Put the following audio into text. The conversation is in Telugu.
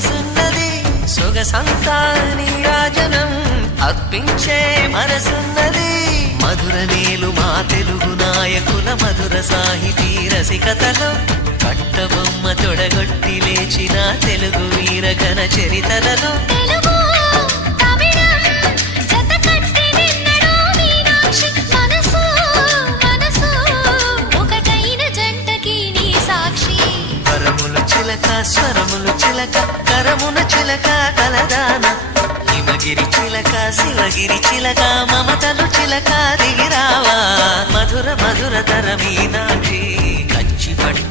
సొగసున్నది సొగసంతా నీరాజనం అర్పించే మనసున్నది మధుర నేలు మా తెలుగు నాయకుల మధుర సాహితీ రసికతలో కట్టబొమ్మ తొడగొట్టి లేచిన తెలుగు వీర ఘన చరితలలో స్వరములు చిలక కరమున చిలక కలదాన హిమగిరి చిలక శివగిరి చిలక మమతలు చిలక దిగిరావా మధుర మధుర తర మీనాక్షి కంచి పట్టు